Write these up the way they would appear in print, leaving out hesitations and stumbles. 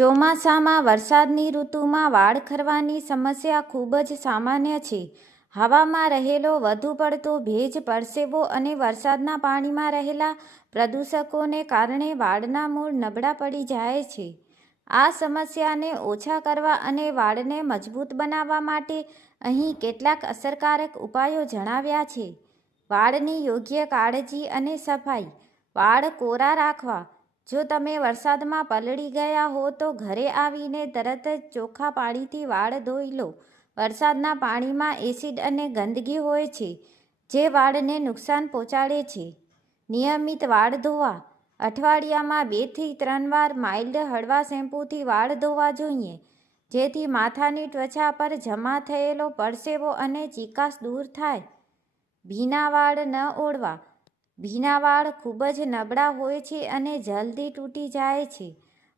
ચોમાસામાં વરસાદની ઋતુમાં વાળ ખરવાની સમસ્યા ખૂબ જ સામાન્ય છે. હવામાં રહેલો વધુ પડતો ભેજ, પરસેવો અને વરસાદના પાણીમાં રહેલા પ્રદૂષકોને કારણે વાળના મૂળ નબળા પડી જાય છે. આ સમસ્યાને ઓછા કરવા અને વાળને મજબૂત બનાવવા માટે અહીં કેટલાક અસરકારક ઉપાયો જણાવ્યા છે. વાળની યોગ્ય કાળજી અને સફાઈ. વાળ કોરા રાખવા. જો તમે વરસાદમાં પલળી ગયા હો તો ઘરે આવીને તરત જ ચોખ્ખા પાણીથી વાળ ધોઈ લો. વરસાદના પાણીમાં એસિડ અને ગંદકી હોય છે, જે વાળને નુકસાન પહોંચાડે છે. નિયમિત વાળ ધોવા. અઠવાડિયામાં 2 થી 3 વાર માઇલ્ડ હળવા શેમ્પૂથી વાળ ધોવા જોઈએ, જેથી માથાની ત્વચા પર જમા થયેલો પરસેવો અને ચીકાશ દૂર થાય. ભીના વાળ ન ઓળવા. ભીના વાળ ખૂબ જ નબળા હોય છે અને જલ્દી તૂટી જાય છે.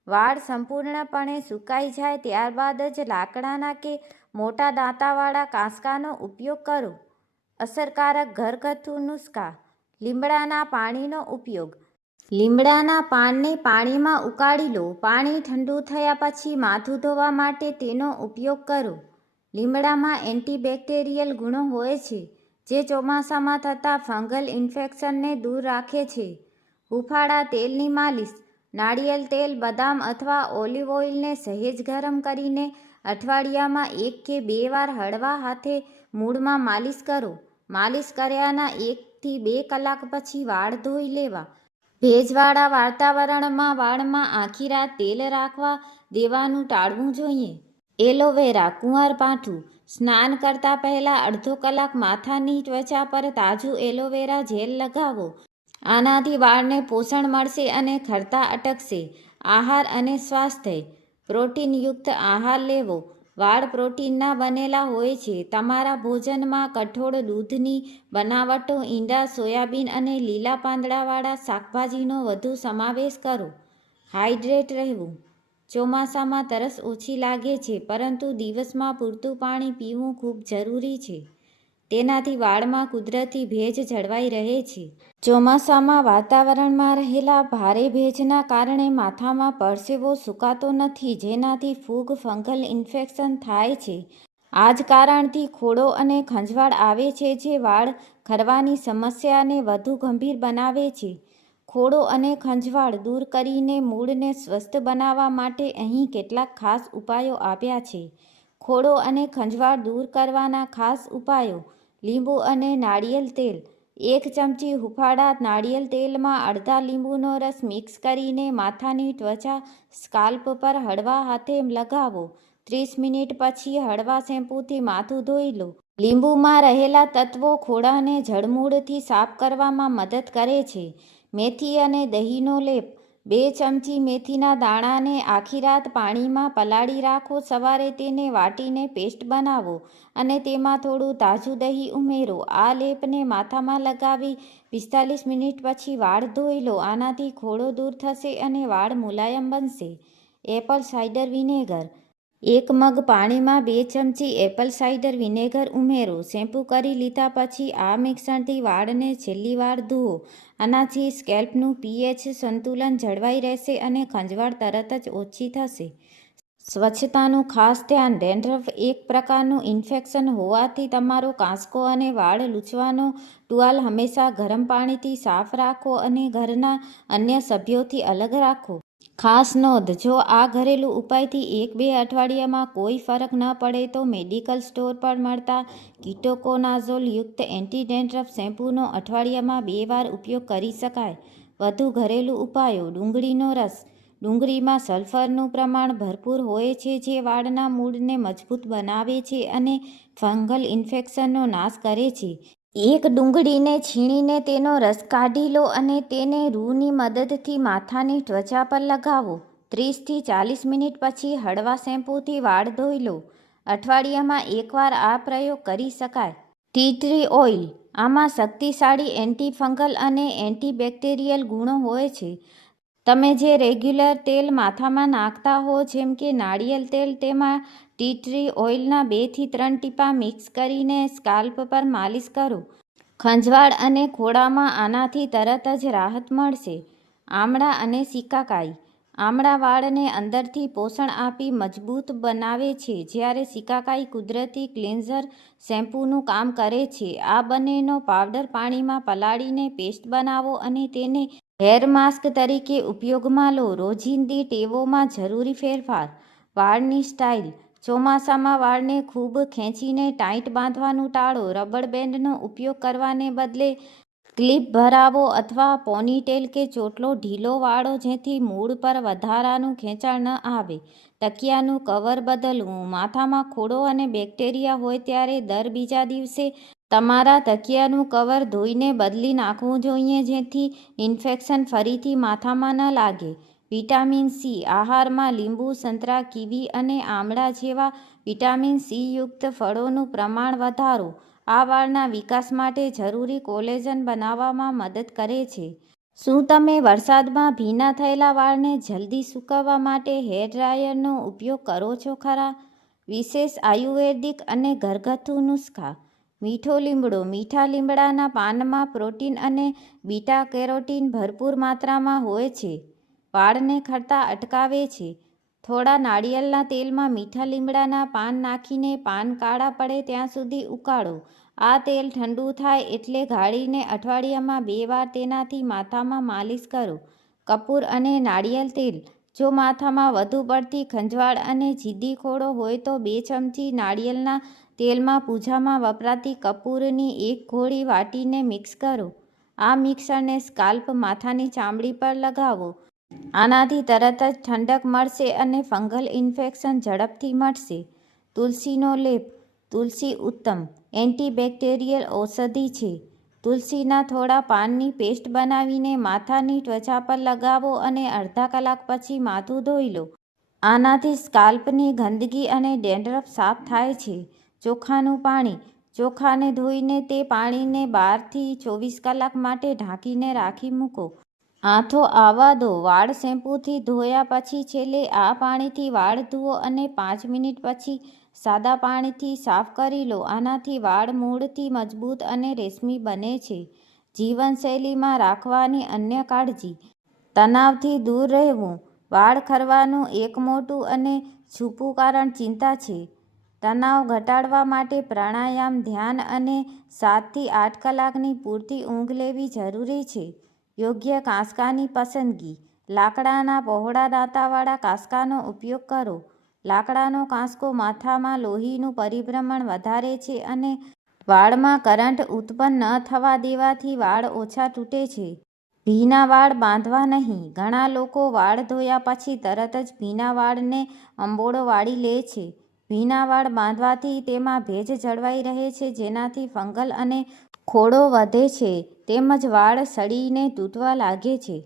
વાળ સંપૂર્ણપણે સુકાઈ જાય ત્યારબાદ જ લાકડાના કે મોટા દાંતાવાળા કાંસકાનો ઉપયોગ કરો. અસરકારક ઘરગથ્થુ નુસ્ખા. લીમડાના પાણીનો ઉપયોગ. લીમડાના પાનને પાણીમાં ઉકાળી લો. પાણી ઠંડુ થયા પછી માથું ધોવા માટે તેનો ઉપયોગ કરો. લીમડામાં એન્ટીબેક્ટેરિયલ ગુણો હોય છે, જે ચોમાસામાં થતા ફંગલ ઇન્ફેક્શનને દૂર રાખે છે. હૂંફાળા તેલની માલિશ. નાળિયેર તેલ, બદામ અથવા ઓલિવ ઓઇલને સહેજ ગરમ કરીને અઠવાડિયામાં 1 કે 2 વાર હળવા હાથે મૂળમાં માલિશ કરો. માલિશ કર્યાના 1 થી 2 કલાક પછી વાળ ધોઈ લેવા. ભેજવાળા વાતાવરણમાં વાળમાં આખી રાત તેલ રાખવા દેવાનું ટાળવું જોઈએ. એલોવેરા કુંવારપાઠું. સ્નાન કરતા પહેલા અડધો કલાક માથાની ત્વચા પર તાજું એલોવેરા જેલ લગાવો. આનાથી વાળને પોષણ મળશે અને ખરતા અટકશે. આહાર અને સ્વાસ્થ્ય. પ્રોટીનયુક્ત આહાર લેવો. વાળ પ્રોટીનના બનેલા હોય છે. તમારા ભોજનમાં કઠોળ, દૂધની બનાવટો, ઈંડા, સોયાબીન અને લીલા પાંદડાવાળા શાકભાજીનો વધુ સમાવેશ કરો. હાઇડ્રેટ રહેવું. ચોમાસામાં તરસ ઓછી લાગે છે, પરંતુ દિવસમાં પૂરતું પાણી પીવું ખૂબ જરૂરી છે. તેનાથી વાળમાં કુદરતી ભેજ જળવાઈ રહે છે. ચોમાસામાં વાતાવરણમાં રહેલા ભારે ભેજના કારણે માથામાં પરસેવો સુકાતો નથી, જેનાથી ફૂગ, ફંગલ ઇન્ફેક્શન થાય છે. આ જ કારણથી ખોડો અને ખંજવાળ આવે છે, જે વાળ ખરવાની સમસ્યાને વધુ ગંભીર બનાવે છે. ખોડો અને ખંજવાળ દૂર કરીને મૂળને સ્વસ્થ બનાવવા માટે અહીં કેટલાક ખાસ ઉપાયો આપ્યા છે. ખોડો અને ખંજવાળ દૂર કરવાના ખાસ ઉપાયો. લીંબુ અને નાળિયેર તેલ. 1 ચમચી હૂંફાળા નાળિયેર તેલમાં અડધા લીંબુનો રસ મિક્સ કરીને માથાની ત્વચા સ્કાલ્પ પર હળવા હાથે લગાવો. 30 મિનિટ પછી હળવા શેમ્પૂથી માથું ધોઈ લો. લીંબુમાં રહેલા તત્વો ખોડાને જડમૂળથી સાફ કરવામાં મદદ કરે છે. મેથી અને દહીંનો લેપ. 2 ચમચી મેથીના દાણાને આખી રાત પાણીમાં પલાળી રાખો. સવારે તેને વાટીને પેસ્ટ બનાવો અને તેમાં થોડું તાજું દહીં ઉમેરો. આ લેપને માથામાં લગાવી 45 મિનિટ પછી વાળ ધોઈ લો. આનાથી ખોડો દૂર થશે અને વાળ મુલાયમ બનશે. Apple cider vinegar. 1 મગ પાણીમાં 2 ચમચી એપલ સાઇડર વિનેગર ઉમેરો. શેમ્પૂ કરી લીધા પછી આ મિશ્રણથી વાળને છેલ્લી વાર ધુઓ. આનાથી સ્કેલ્પનું pH સંતુલન જળવાઈ રહેશે અને ખંજવાળ તરત જ ઓછી થશે. સ્વચ્છતાનું ખાસ ધ્યાન. ડેન્ડ્રફ એક પ્રકારનું ઇન્ફેક્શન હોવાથી તમારો કાંસકો અને વાળ લૂછવાનો ટુવાલ હંમેશા ગરમ પાણીથી સાફ રાખો અને ઘરના અન્ય સભ્યોથી અલગ રાખો. ખાસ નોંધ: જો આ ઘરેલું ઉપાયથી 1-2 અઠવાડિયામાં કોઈ ફરક ન પડે તો મેડિકલ સ્ટોર પર મળતા કીટોકોનાઝોલ યુક્ત એન્ટી-ડેન્ડ્રફ શેમ્પૂનો અઠવાડિયામાં 2 વાર ઉપયોગ કરી શકાય. વધુ ઘરેલું ઉપાયો. ડુંગળીનો રસ. ડુંગળીમાં સલ્ફરનું પ્રમાણ ભરપૂર હોય છે, જે વાળના મૂળને મજબૂત બનાવે છે અને ફંગલ ઇન્ફેક્શનનો નાશ કરે છે. એક ડુંગળીને છીણીને તેનો રસ કાઢી લો અને તેને રૂની મદદથી માથાની ત્વચા પર લગાવો. 30 થી 40 મિનિટ પછી હળવા શેમ્પૂથી વાળ ધોઈ લો. અઠવાડિયામાં 1 વાર આ પ્રયોગ કરી શકાય. T tree oil. આમાં શક્તિશાળી એન્ટી-ફંગલ અને એન્ટીબેક્ટેરિયલ ગુણો હોય છે. તમે જે રેગ્યુલર તેલ માથામાં નાખતા હો, જેમ કે નાળિયેર તેલ, તેમાં ટી ટ્રી ઓઇલના 2 થી 3 ટીપાં મિક્સ કરીને સ્કાલ્પ પર માલિશ કરો. ખંજવાળ અને ખોડામાં આનાથી તરત જ રાહત મળશે. આમળા અને શિકાકાઈ. આમળા વાળને અંદરથી પોષણ આપી મજબૂત બનાવે છે, જ્યારે શિકાકાઈ કુદરતી ક્લિન્ઝર શેમ્પૂનું કામ કરે છે. આ બંનેનો પાવડર પાણીમાં પલાળીને પેસ્ટ બનાવો અને તેને હેર માસ્ક તરીકે ઉપયોગમાં લો. રોજિંદી ટેવોમાં જરૂરી ફેરફાર. વાળની સ્ટાઇલ. ચોમાસામાં વાળને ખૂબ ખેંચીને ટાઈટ બાંધવાનું ટાળો. રબર બેન્ડનો ઉપયોગ કરવાને બદલે ક્લિપ ભરાવો અથવા પોનીટેલ કે ચોટલો ઢીલો વાળો જેથી મૂળ પર વધારાનું ખેંચાણ ન આવે. તકિયાનું કવર બદલવું. માથામાં ખોડો અને બેક્ટેરિયા હોય ત્યારે દર બીજા દિવસે તમારા તકિયાનું કવર ધોઈને બદલી નાખવું જોઈએ જેથી ઇન્ફેક્શન ફરીથી માથામાં ન લાગે. Vitamin C. આહારમાં લીંબુ, સંતરા, કીવી અને આમળા જેવા વિટામિન સી યુક્ત ફળોનું પ્રમાણ વધારો. આ વાળના વિકાસ માટે જરૂરી કોલેજન બનાવવામાં મદદ કરે છે. શું તમે વરસાદમાં ભીના થયેલા વાળને જલ્દી સૂકવવા માટે હેર ડ્રાયરનો ઉપયોગ કરો છો ખરા? વિશેષ આયુર્વેદિક અને ઘરગથ્થુ નુસ્ખા. મીઠો લીમડો. મીઠા લીમડાના પાનમાં પ્રોટીન અને બીટા કેરોટીન ભરપૂર માત્રામાં હોય છે. વાળને ખરતા અટકાવે છે. થોડા નાળિયેરના તેલમાં મીઠા લીમડાના પાન નાખીને પાન કાળા પડે ત્યાં સુધી ઉકાળો. આ તેલ ઠંડુ થાય એટલે ગાળીને અઠવાડિયામાં 2 વાર તેનાથી માથામાં માલિશ કરો. કપૂર અને નાળિયેર તેલ. જો માથામાં વધુ પડતી ખંજવાળ અને જિદ્દી ખોડો હોય તો 2 ચમચી નાળિયેરના તેલમાં પૂજામાં વપરાતી કપૂરની 1 ગોળી વાટીને મિક્સ કરો. આ મિક્સરને સ્કાલ્પ માથાની ચામડી પર લગાવો. આનાથી તરત જ ઠંડક મળશે અને ફંગલ ઇન્ફેક્શન ઝડપથી મટશે. તુલસીનો લેપ. તુલસી ઉત્તમ એન્ટીબેક્ટેરિયલ ઔષધિ છે. તુલસીના થોડા પાનની પેસ્ટ બનાવીને માથાની ત્વચા પર લગાવો અને અડધા કલાક પછી માથું ધોઈ લો. આનાથી સ્કાલ્પની ગંદકી અને ડેન્ડ્રફ સાફ થાય છે. ચોખાનું પાણી. ચોખાને ધોઈને તે પાણીને 12 થી 24 કલાક માટે ઢાંકીને રાખી મૂકો. આથો આવવા દો. વાળ શેમ્પૂથી ધોયા પછી છેલ્લે આ પાણીથી વાળ ધુઓ અને 5 મિનિટ પછી સાદા પાણીથી સાફ કરી લો. આનાથી વાળ મૂળથી મજબૂત અને રેશમી બને છે. જીવનશૈલીમાં રાખવાની અન્ય કાળજી. તણાવથી દૂર રહેવું. વાળ ખરવાનું એક મોટું અને છૂપું કારણ ચિંતા છે. તણાવ ઘટાડવા માટે પ્રાણાયામ, ધ્યાન અને 7 થી 8 કલાકની પૂરતી ઊંઘ લેવી જરૂરી છે. યોગ્ય કાંસકાની પસંદગી. લાકડાના પહોળા દાંતાવાળા કાંસકાનો ઉપયોગ કરો. લાકડાનો કાંસકો માથામાં લોહીનું પરિભ્રમણ વધારે છે અને વાળમાં કરન્ટ ઉત્પન્ન ન થવા દેવાથી વાળ ઓછા તૂટે છે. ભીના વાળ બાંધવા નહીં. ઘણા લોકો વાળ ધોયા પછી તરત જ ભીના વાળને અંબોડો વાળી લે છે. ભીના વાળ બાંધવાથી તેમાં ભેજ જળવાઈ રહે છે જેનાથી ફંગલ અને ખોડો વધે છે તેમજ વાળ સડીને તૂટવા લાગે છે.